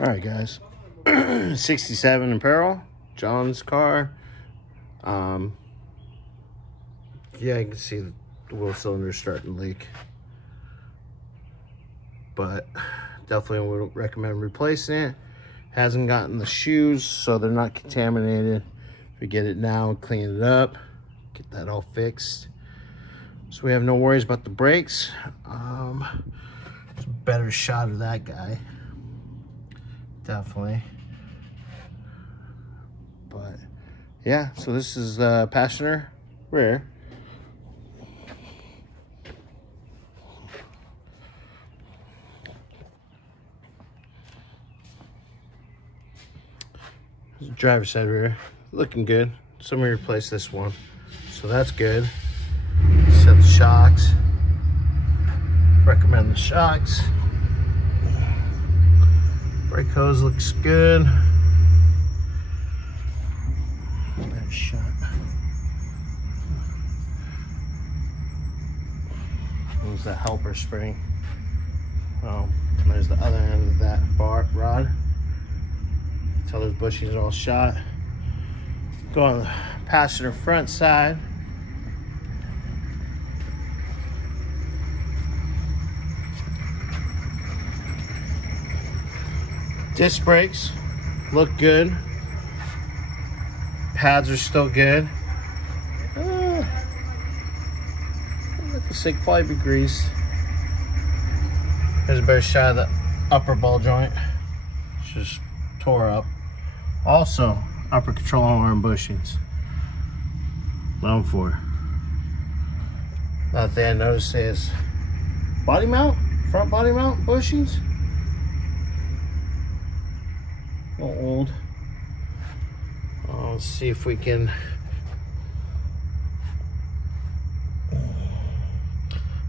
All right, guys. 67 Imperial, John's car. Yeah, you can see the wheel cylinder starting to leak, but definitely would recommend replacing it. Hasn't gotten the shoes, so they're not contaminated. If we get it now, clean it up, get that all fixed, so we have no worries about the brakes. It's a better shot of that guy, definitely. But yeah, so this is the passenger rear. Driver's side rear, looking good. Somebody replaced this one, so that's good. Set the shocks. Recommend the shocks. Brake hose looks good. That shot. There's the helper spring. Oh, and there's the other end of that rod. Tell those bushings are all shot. Go on the passenger front side. Disc brakes look good. Pads are still good. Looks like probably be greased. Here's a better shot of the upper ball joint. It's just tore up. Also, upper control arm bushings. Down for. Another thing I noticed is body mount, front body mount bushings. A little old. Let's see if we can.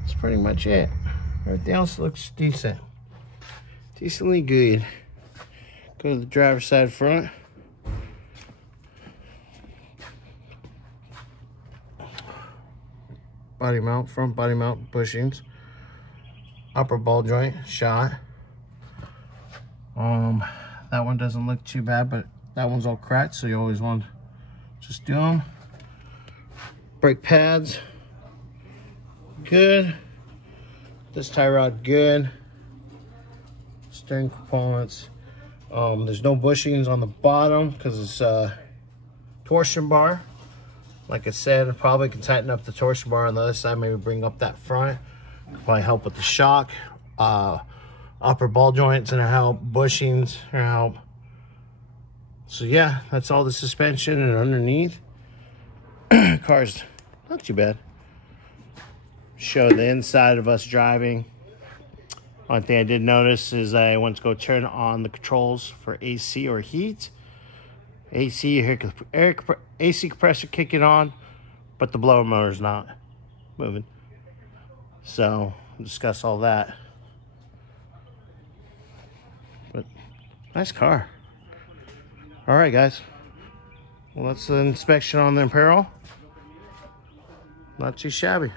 That's pretty much it. Everything else looks decent. Decently good. Go to the driver's side front. Body mount, front body mount bushings. Upper ball joint shot. That one doesn't look too bad, but that one's all cracked, so you always want to just do them. Brake pads, good. This tie rod, good. Steering components. There's no bushings on the bottom because it's a torsion bar. Like I said, I probably can tighten up the torsion bar on the other side, maybe bring up that front. Could probably help with the shock. Upper ball joints gonna help, bushings gonna help. So yeah, that's all the suspension and underneath. Car's not too bad. Show the inside of us driving. One thing I did notice is I went to go turn on the controls for AC or heat. AC compressor kicking on, but the blower motor's not moving. So we'll discuss all that. But nice car. All right, guys. Well, that's the inspection on the Imperial. Not too shabby.